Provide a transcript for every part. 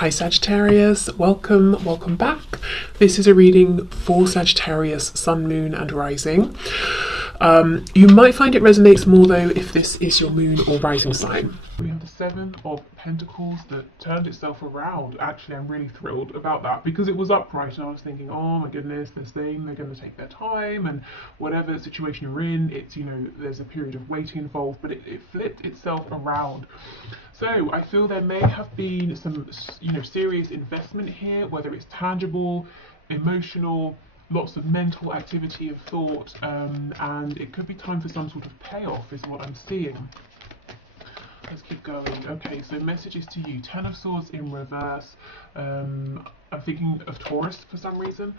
Hi Sagittarius, welcome back. This is a reading for Sagittarius, Sun, Moon and Rising. You might find it resonates more though if this is your moon or rising sign. We have the Seven of Pentacles that turned itself around. Actually, I'm really thrilled about that because it was upright and I was thinking, oh my goodness, they're going to take their time and whatever situation you're in, it's, there's a period of waiting involved, but it flipped itself around. So I feel there may have been some, serious investment here, whether it's tangible, emotional, lots of mental activity and thought, and it could be time for some sort of payoff is what I'm seeing. Let's keep going. Okay, so messages to you. Ten of Swords in reverse. I'm thinking of Taurus for some reason.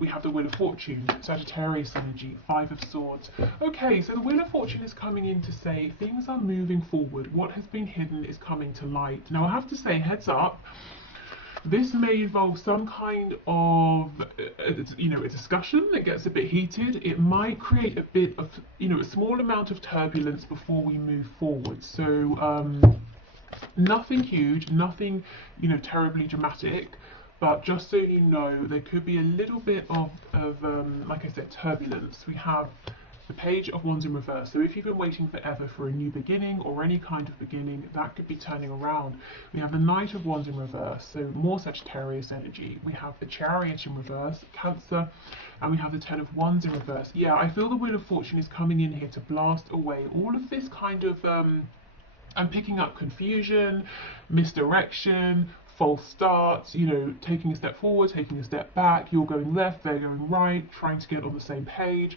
We have the Wheel of Fortune, Sagittarius energy, Five of Swords. Okay, so the Wheel of Fortune is coming in to say things are moving forward. What has been hidden is coming to light. Now I have to say, heads up, this may involve some kind of, a discussion that gets a bit heated. It might create a bit of, a small amount of turbulence before we move forward. So nothing huge, nothing, terribly dramatic. But just so you know, there could be a little bit of like I said, turbulence. We have the Page of Wands in reverse. So if you've been waiting forever for a new beginning or any kind of beginning, that could be turning around. We have the Knight of Wands in reverse, so more Sagittarius energy. We have the Chariot in reverse, Cancer, and we have the Ten of Wands in reverse. Yeah, I feel the Wheel of Fortune is coming in here to blast away all of this kind of, I'm picking up confusion, misdirection, false starts, taking a step forward, taking a step back, you're going left, they're going right, trying to get on the same page,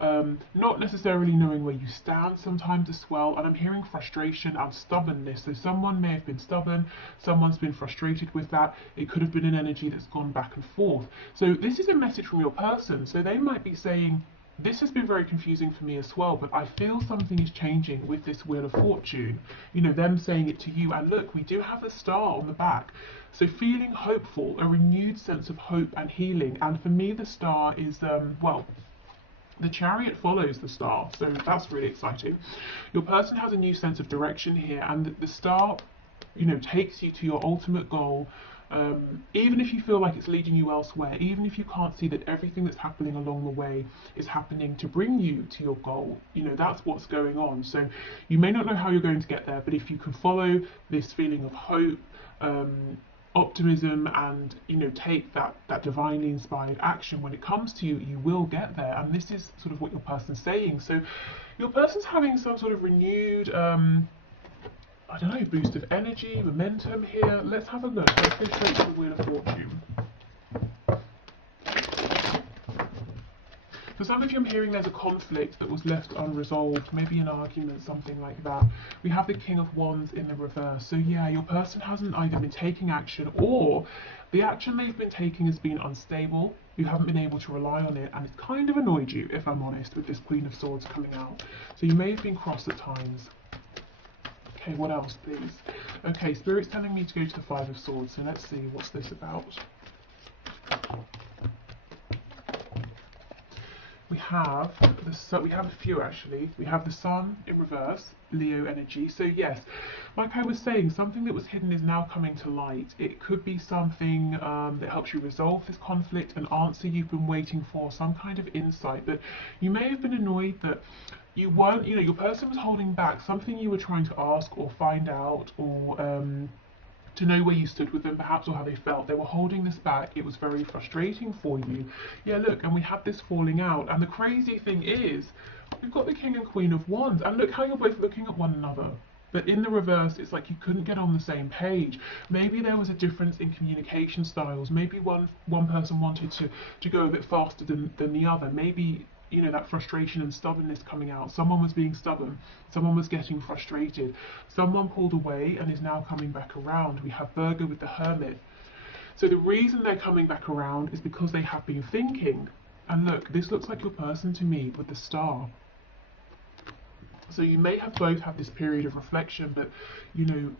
not necessarily knowing where you stand sometimes as well, and I'm hearing frustration and stubbornness. So someone may have been stubborn, someone's been frustrated with that, it could have been an energy that's gone back and forth. So this is a message from your person, so they might be saying, this has been very confusing for me as well, but I feel something is changing with this Wheel of Fortune. Them saying it to you, and look, we do have a star on the back. So feeling hopeful, a renewed sense of hope and healing. And for me, the star is, the Chariot follows the star, so that's really exciting. Your person has a new sense of direction here, and the star, takes you to your ultimate goal. Even if you feel like it's leading you elsewhere, even if you can't see that everything that's happening along the way is happening to bring you to your goal, that's what's going on. So you may not know how you're going to get there, but if you can follow this feeling of hope, optimism, and take that divinely inspired action when it comes to you, you will get there. And this is sort of what your person's saying. So your person's having some sort of renewed I don't know, boost of energy, momentum here. Let's have a look. Let's go straight to the Wheel of Fortune. For some of you, I'm hearing there's a conflict that was left unresolved, maybe an argument, something like that. We have the King of Wands in the reverse. So yeah, your person hasn't either been taking action, or the action they've been taking has been unstable. You haven't been able to rely on it, and it's kind of annoyed you, if I'm honest, with this Queen of Swords coming out. So you may have been cross at times. Okay, what else, please? Okay, Spirit's telling me to go to the Five of Swords, so let's see, what's this about? We have we have a few actually. We have the Sun in reverse, Leo energy. So yes, like I was saying, something that was hidden is now coming to light. It could be something that helps you resolve this conflict, an answer you've been waiting for, some kind of insight. But you may have been annoyed that you weren't, your person was holding back something you were trying to ask or find out, or to know where you stood with them perhaps, or how they felt. They were holding this back. It was very frustrating for you. Yeah, look, and we have this falling out. And the crazy thing is, we've got the King and Queen of Wands, and look how you're both looking at one another. But in the reverse, it's like you couldn't get on the same page. Maybe there was a difference in communication styles. Maybe one person wanted to go a bit faster than the other. Maybe that frustration and stubbornness coming out. Someone was being stubborn, someone was getting frustrated, someone pulled away and is now coming back around. We have Virgo with the Hermit. So the reason they're coming back around is because they have been thinking. And look, this looks like your person to me with the Star. So you may have both had this period of reflection, but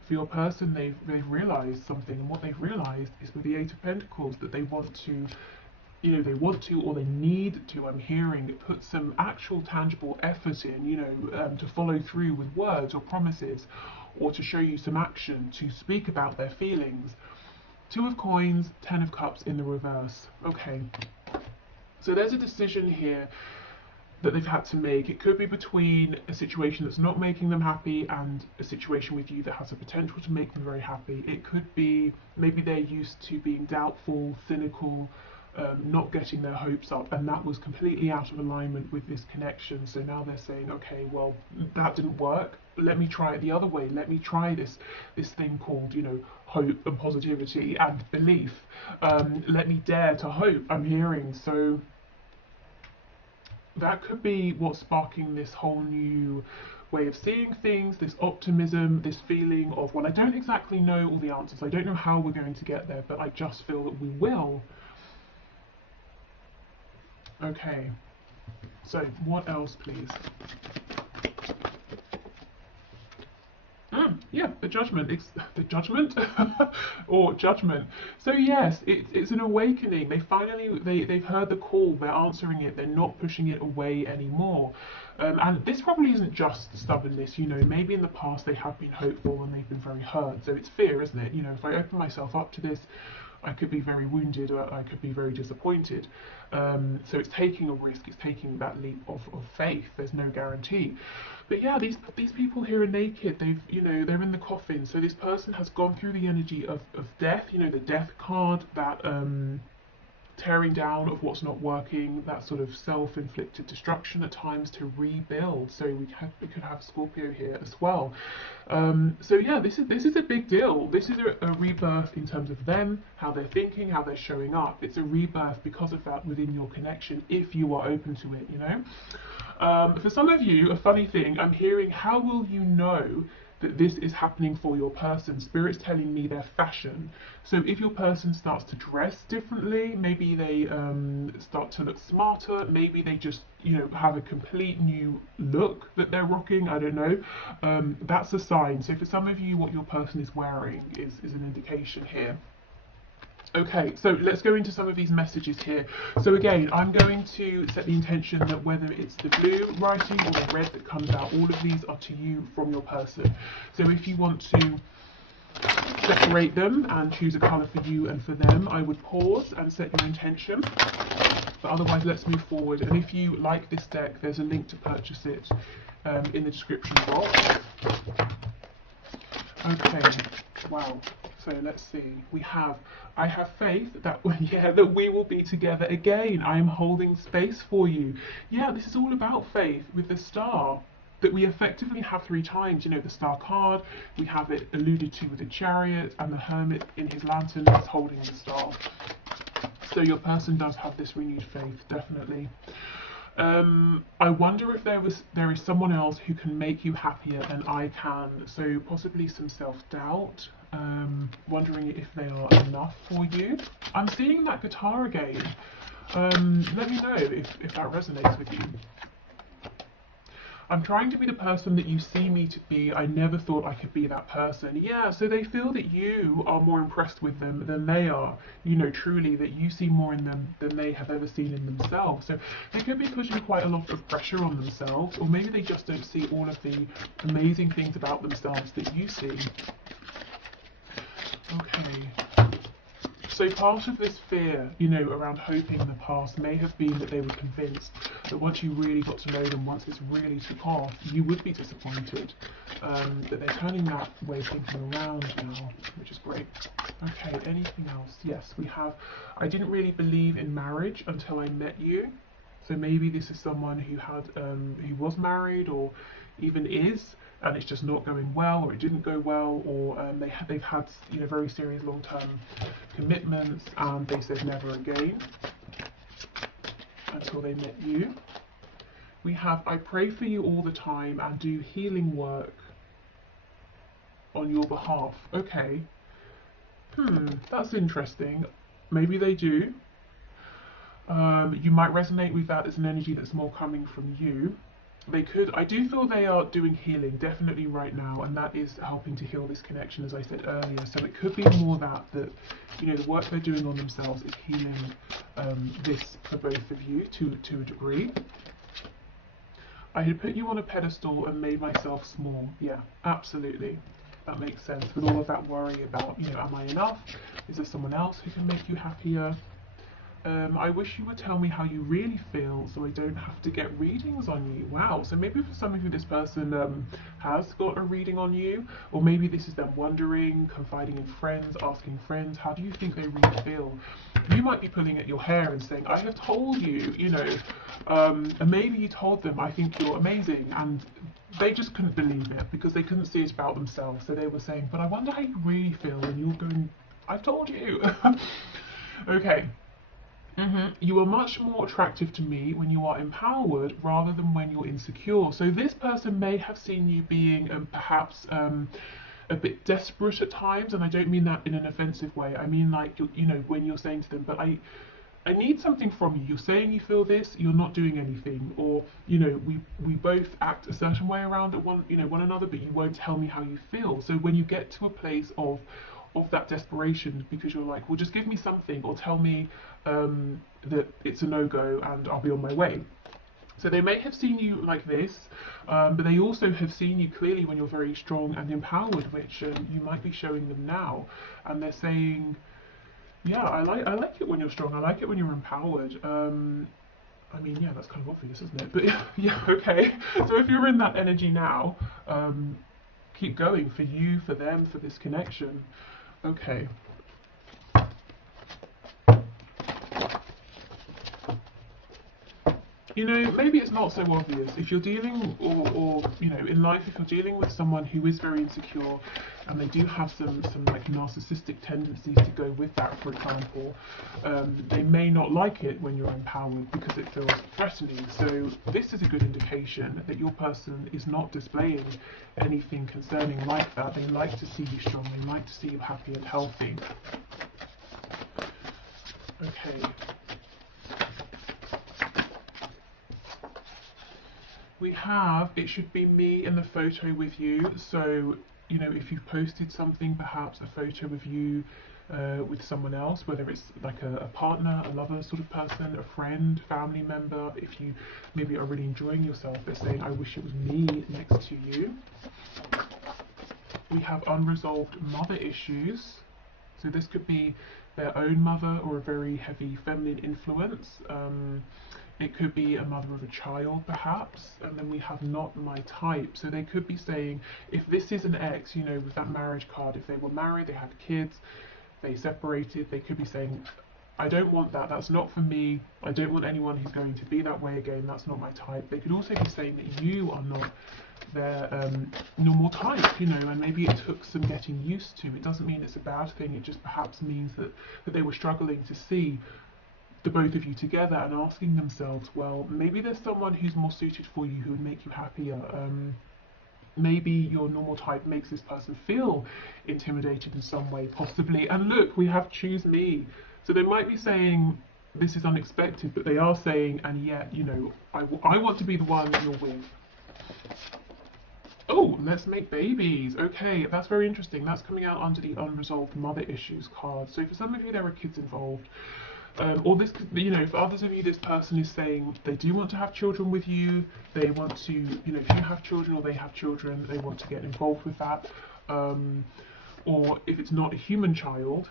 for your person, they've realised something, and what they've realised is with the Eight of Pentacles that they want to or they need to, I'm hearing, put some actual tangible effort in, to follow through with words or promises, or to show you some action, to speak about their feelings. Two of Coins, Ten of Cups in the reverse. Okay, so there's a decision here that they've had to make. It could be between a situation that's not making them happy and a situation with you that has the potential to make them very happy. It could be maybe they're used to being doubtful, cynical, not getting their hopes up, and that was completely out of alignment with this connection. So now they're saying, okay, well, that didn't work. Let me try it the other way. Let me try this thing called, you know, hope and positivity and belief. Let me dare to hope, I'm hearing. So that could be what's sparking this whole new way of seeing things, this optimism, this feeling of, well, I don't exactly know all the answers. I don't know how we're going to get there, but I just feel that we will. Okay, so what else, please? Yeah, the judgment. The judgment, or judgment. So yes, it's an awakening. They've heard the call. They're answering it. They're not pushing it away anymore. And this probably isn't just stubbornness. You know, maybe in the past they have been hopeful and they've been very hurt. So it's fear, isn't it? You know, if I open myself up to this, I could be very wounded, or I could be very disappointed. So it's taking a risk. It's taking that leap of faith. There's no guarantee. But yeah, these people here are naked. They're in the coffin. So this person has gone through the energy of death. You know, the death card, that tearing down of what's not working, that sort of self-inflicted destruction at times to rebuild. So we could have Scorpio here as well. So yeah, this is a big deal. This is a rebirth in terms of them, how they're thinking, how they're showing up. It's a rebirth because of that within your connection, if you are open to it, you know. For some of you, a funny thing, I'm hearing, how will you know that this is happening for your person? Spirit's telling me their fashion. So if your person starts to dress differently, maybe they start to look smarter, maybe they just, you know, have a complete new look that they're rocking, I don't know, that's a sign. So for some of you, what your person is wearing is an indication here. Okay, so let's go into some of these messages here. So again, I'm going to set the intention that whether it's the blue writing or the red that comes out, all of these are to you from your person. So if you want to separate them and choose a colour for you and for them, I would pause and set your intention. But otherwise, let's move forward. And if you like this deck, there's a link to purchase it in the description box. Okay, wow. So let's see, I have faith that, that we will be together again. I am holding space for you. Yeah, this is all about faith with the star that we effectively have 3 times. You know, the star card, we have it alluded to with the chariot, and the hermit in his lantern is holding the star. So your person does have this renewed faith, definitely. I wonder if there is someone else who can make you happier than I can. So possibly some self-doubt, wondering if they are enough for you. I'm seeing that guitar again. Let me know if that resonates with you. I'm trying to be the person that you see me to be. I never thought I could be that person. Yeah, so they feel that you are more impressed with them than they are. You know, truly, that you see more in them than they have ever seen in themselves. So they could be pushing quite a lot of pressure on themselves, or maybe they just don't see all of the amazing things about themselves that you see. Okay. So part of this fear, you know, around hoping in the past may have been that they were convinced that once you really got to know them, once this really took off, you would be disappointed. That they're turning that way of thinking around now, which is great. Okay, anything else? Yes, we have, I didn't really believe in marriage until I met you. So maybe this is someone who was married or even is, and it's just not going well, or it didn't go well, or they've had, you know, very serious long-term commitments, and they said never again until they met you. We have, I pray for you all the time and do healing work on your behalf. Okay. That's interesting. Maybe they do. You might resonate with that as an energy that's more coming from you. They could, I do feel they are doing healing, definitely right now, and that is helping to heal this connection, as I said earlier. So it could be more that, you know, the work they're doing on themselves is healing this for both of you to a degree. I had put you on a pedestal and made myself small. Yeah, absolutely. that makes sense, with all of that worry about, you know, am I enough? Is there someone else who can make you happier? I wish you would tell me how you really feel so I don't have to get readings on you. Wow, so maybe for some of you this person has got a reading on you, or maybe this is them wondering, confiding in friends, asking friends, how do you think they really feel? You might be pulling at your hair and saying, I have told you, you know, and maybe you told them, I think you're amazing, and they just couldn't believe it because they couldn't see it about themselves. So they were saying, but I wonder how you really feel, and you're going, I've told you. Okay. You are much more attractive to me when you are empowered rather than when you're insecure. So this person may have seen you being perhaps a bit desperate at times, and I don't mean that in an offensive way. I mean like, you know, when you're saying to them, but I need something from you. You're saying you feel this, you're not doing anything, or you know, we both act a certain way around one, you know, one another, but you won't tell me how you feel. So when you get to a place of that desperation, because you're like, well, just give me something, or tell me that it's a no-go and I'll be on my way. So they may have seen you like this, but they also have seen you clearly when you're very strong and empowered, which you might be showing them now, and they're saying, yeah, I like it when you're strong, I like it when you're empowered. I mean, yeah, that's kind of obvious, isn't it? But yeah, okay. So if you're in that energy now, keep going, for you, for them, for this connection. Okay. You know, maybe it's not so obvious. If you're dealing, or you know, in life, if you're dealing with someone who is very insecure, and they do have some like narcissistic tendencies to go with that, for example, they may not like it when you're empowered because it feels threatening. So this is a good indication that your person is not displaying anything concerning like that. They like to see you strong. They like to see you happy and healthy. Okay. We have, it should be me in the photo with you. So, you know, if you've posted something, perhaps a photo of you with someone else, whether it's like a partner, a lover sort of person, a friend, family member. If you maybe are really enjoying yourself, they're saying, I wish it was me next to you. We have unresolved mother issues. So this could be their own mother or a very heavy feminine influence. It could be a mother of a child, perhaps. And then we have not my type. So they could be saying, if this is an ex, you know, with that marriage card, if they were married, they had kids, they separated, they could be saying, I don't want that, that's not for me, I don't want anyone who's going to be that way again, that's not my type. They could also be saying that you are not their normal type, you know, and maybe it took some getting used to. It doesn't mean it's a bad thing, it just perhaps means that they were struggling to see the both of you together and asking themselves, well, maybe there's someone who's more suited for you who would make you happier. Maybe your normal type makes this person feel intimidated in some way, possibly. And look, we have choose me. So they might be saying, this is unexpected, but they are saying, and yet, you know, I want to be the one that you're with. Oh, let's make babies. Okay, that's very interesting. That's coming out under the unresolved mother issues card. So for some of you, there are kids involved. Or this, you know, for others of you, this person is saying they do want to have children with you. They want to, you know, if you have children or they have children, they want to get involved with that. Or if it's not a human child,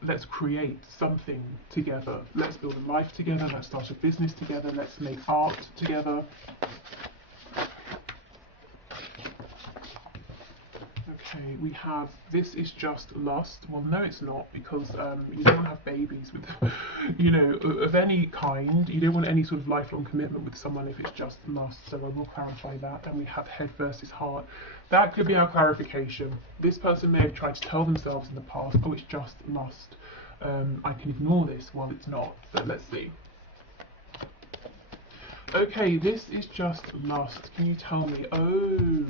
let's create something together. Let's build a life together. Let's start a business together. Let's make art together. Okay, we have, this is just lust. Well, no, it's not, because you don't want to have babies with, you know, of any kind. You don't want any sort of lifelong commitment with someone if it's just lust. So I will clarify that. And we have head versus heart. That could be our clarification. This person may have tried to tell themselves in the past, oh, it's just lust. I can ignore this. Well, it's not. But let's see. Okay, this is just lust. Can you tell me? Oh.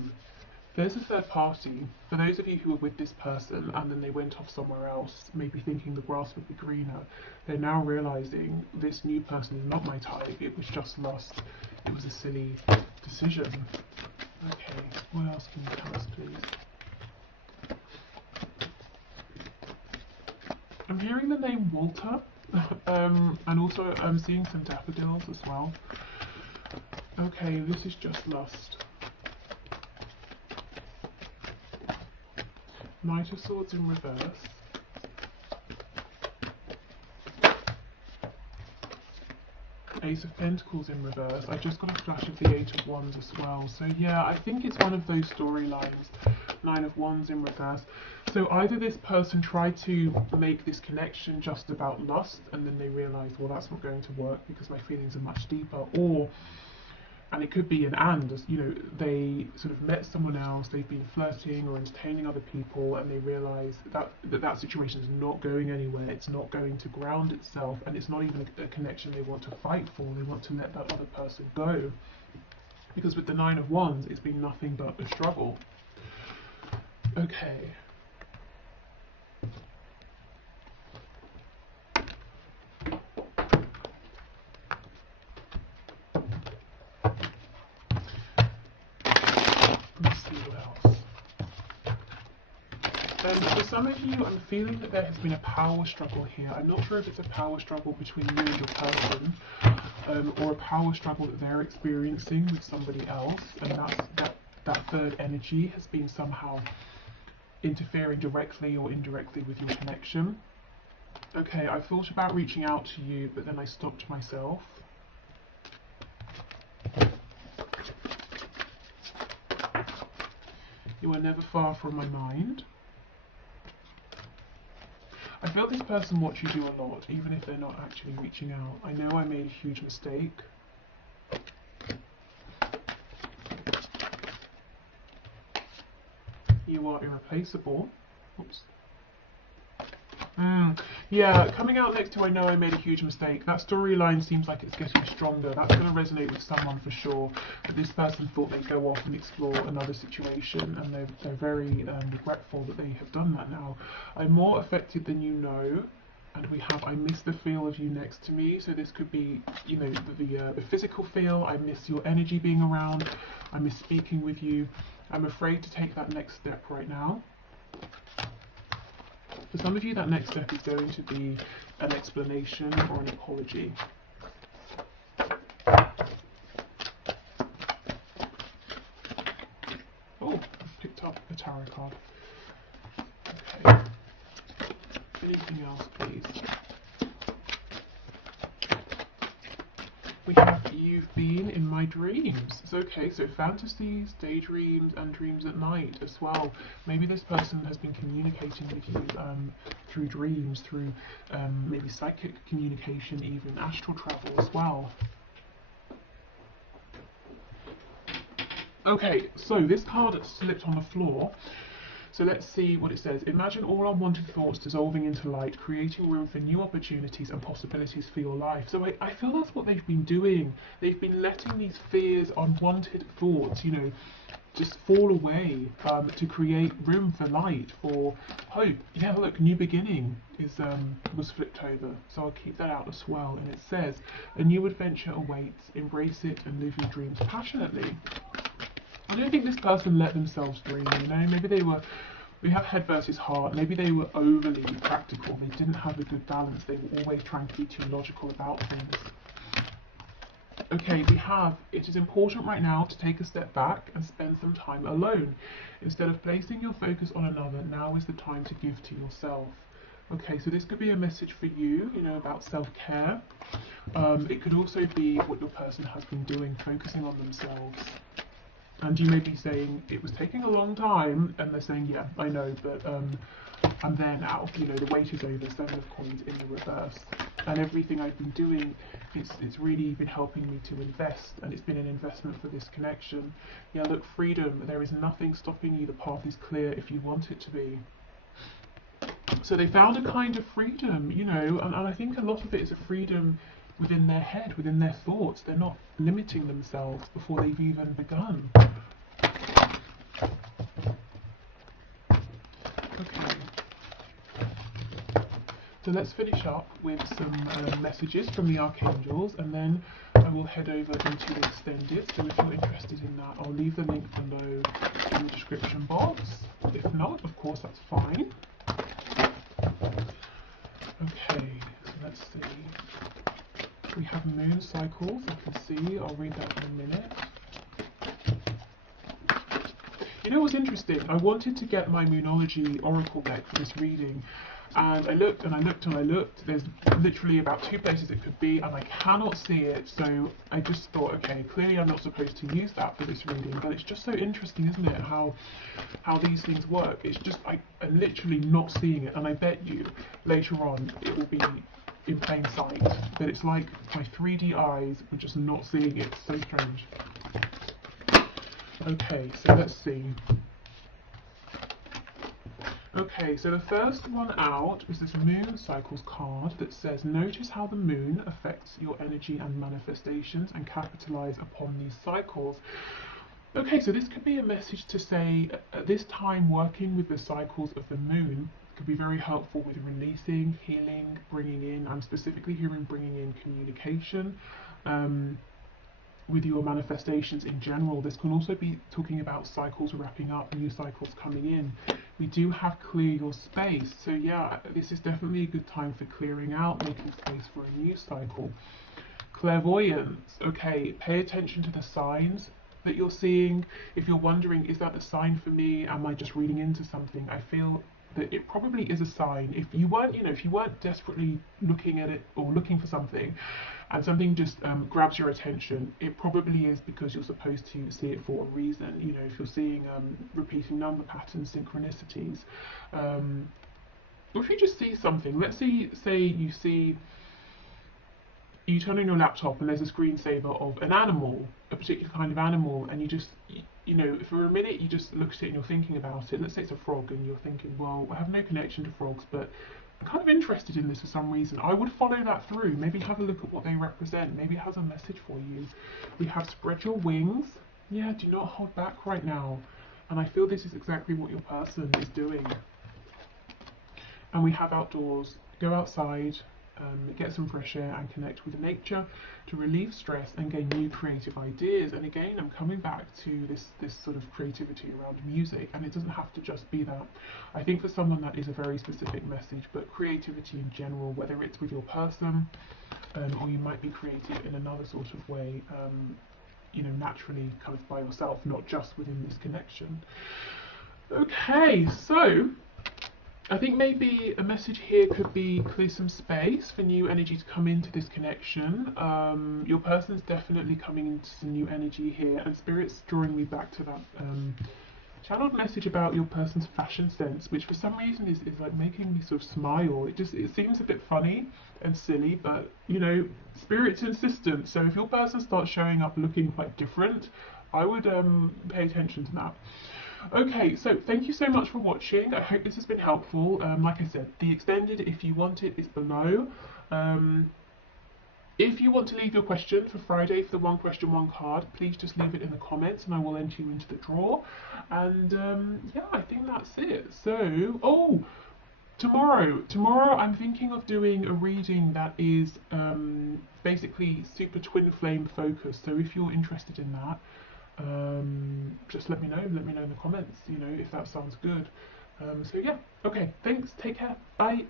There's a third party. For those of you who were with this person and then they went off somewhere else, maybe thinking the grass would be greener, they're now realising this new person is not my type, it was just lust, it was a silly decision. Okay, what else can you tell us, please? I'm hearing the name Walter, and also I'm seeing some daffodils as well. Okay, this is just lust. Knight of Swords in reverse. Ace of Pentacles in reverse. I just got a flash of the Eight of Wands as well. So yeah, I think it's one of those storylines. Nine of Wands in reverse. So either this person tried to make this connection just about lust, and then they realised, well, that's not going to work because my feelings are much deeper, or, and it could be an and, you know, they sort of met someone else, they've been flirting or entertaining other people, and they realise that situation is not going anywhere, it's not going to ground itself, and it's not even a connection they want to fight for, they want to let that other person go. Because with the Nine of Wands, it's been nothing but a struggle. Okay. For some of you, I'm feeling that there has been a power struggle here. I'm not sure if it's a power struggle between you and your person, or a power struggle that they're experiencing with somebody else, and that third energy has been somehow interfering directly or indirectly with your connection. Okay, I thought about reaching out to you, but then I stopped myself. You are never far from my mind. I feel this person watch you do a lot, even if they're not actually reaching out. I know I made a huge mistake. You are irreplaceable. Oops. Yeah, coming out next to I know I made a huge mistake. That storyline seems like it's getting stronger. That's going to resonate with someone for sure. But this person thought they'd go off and explore another situation, and they're very regretful that they have done that now. I'm more affected than you know, and we have I miss the feel of you next to me. So this could be, you know, the physical feel. I miss your energy being around. I miss speaking with you. I'm afraid to take that next step right now. For some of you, that next step is going to be an explanation or an apology. Oh, I've picked up a tarot card. Okay. Anything else, please? We have you've been in my dreams. It's okay, so fantasies, daydreams, and dreams at night as well. Maybe this person has been communicating with you through dreams, through maybe psychic communication, even astral travel as well. Okay, so this card slipped on the floor. So let's see what it says. Imagine all unwanted thoughts dissolving into light, creating room for new opportunities and possibilities for your life. So I feel that's what they've been doing. They've been letting these fears, unwanted thoughts, you know, just fall away to create room for light, for hope. Yeah, look, new beginning was flipped over. So I'll keep that out as well. And it says, a new adventure awaits. Embrace it and live your dreams passionately. I don't think this person let themselves dream, you know, maybe we have head versus heart, maybe they were overly practical, they didn't have a good balance, they were always trying to be too logical about things. Okay, we have, it is important right now to take a step back and spend some time alone. Instead of placing your focus on another, now is the time to give to yourself. Okay, so this could be a message for you, you know, about self-care. It could also be what your person has been doing, focusing on themselves. And you may be saying, it was taking a long time, and they're saying, yeah, I know, but I'm there now, you know, the wait is over, Seven of Coins in the reverse. And everything I've been doing, it's really been helping me to invest, and it's been an investment for this connection. Yeah, look, freedom, there is nothing stopping you, the path is clear if you want it to be. So they found a kind of freedom, you know, and I think a lot of it is a freedom within their head, within their thoughts. They're not limiting themselves before they've even begun. Okay. So let's finish up with some messages from the archangels, and then I will head over into the extended. So if you're interested in that, I'll leave the link below in the description box. If not, of course, that's fine. Okay, so let's see. We have moon cycles, you can see, I'll read that in a minute. You know what's interesting? I wanted to get my Moonology Oracle deck for this reading, and I looked and I looked and I looked. There's literally about 2 places it could be, and I cannot see it, so I just thought, okay, clearly I'm not supposed to use that for this reading, but it's just so interesting, isn't it, how these things work. It's just, I'm literally not seeing it, and I bet you later on it will be in plain sight, but it's like my 3D eyes are just not seeing it. It's so strange. Okay, so let's see. Okay, so the first one out is this moon cycles card that says, notice how the moon affects your energy and manifestations and capitalize upon these cycles. Okay, so this could be a message to say, at this time working with the cycles of the moon could be very helpful with releasing, healing, bringing in, I'm specifically hearing bringing in communication. With your manifestations in general. This can also be talking about cycles wrapping up, new cycles coming in. We do have clear your space, so yeah, this is definitely a good time for clearing out, making space for a new cycle. Clairvoyance, okay, pay attention to the signs that you're seeing. If you're wondering, is that the sign for me? Am I just reading into something? I feel that it probably is a sign. If you weren't, if you weren't desperately looking at it or looking for something, and something just grabs your attention, it probably is because you're supposed to see it for a reason. If you're seeing repeating number patterns, synchronicities, or if you just see something, let's say you turn on your laptop and there's a screensaver of an animal, a particular kind of animal, and you just, for a minute you just look at it and you're thinking about it. Let's say it's a frog and you're thinking, well, I have no connection to frogs, but I'm kind of interested in this for some reason. I would follow that through. Maybe have a look at what they represent. Maybe it has a message for you. We have spread your wings. Yeah, do not hold back right now. And I feel this is exactly what your person is doing. And we have outdoors. Go outside. Get some fresh air and connect with nature to relieve stress and gain new creative ideas. And again, I'm coming back to this sort of creativity around music, and it doesn't have to just be that. I think for someone that is a very specific message, but creativity in general, whether it's with your person or you might be creative in another sort of way, naturally kind of by yourself, not just within this connection. Okay, so I think maybe a message here could be clear some space for new energy to come into this connection. Your person's definitely coming into some new energy here, and Spirit's drawing me back to that channeled message about your person's fashion sense, which for some reason is like making me sort of smile. It seems a bit funny and silly, but Spirit's insistent. So if your person starts showing up looking quite different, I would pay attention to that. Okay, so thank you so much for watching. I hope this has been helpful. Like I said, the extended, if you want it, is below. If you want to leave your question for Friday for the one question, one card, please just leave it in the comments and I will enter you into the draw. And yeah, I think that's it. So, tomorrow I'm thinking of doing a reading that is basically super twin flame focused. So if you're interested in that, just let me know in the comments, if that sounds good. So yeah, okay, thanks, take care, bye.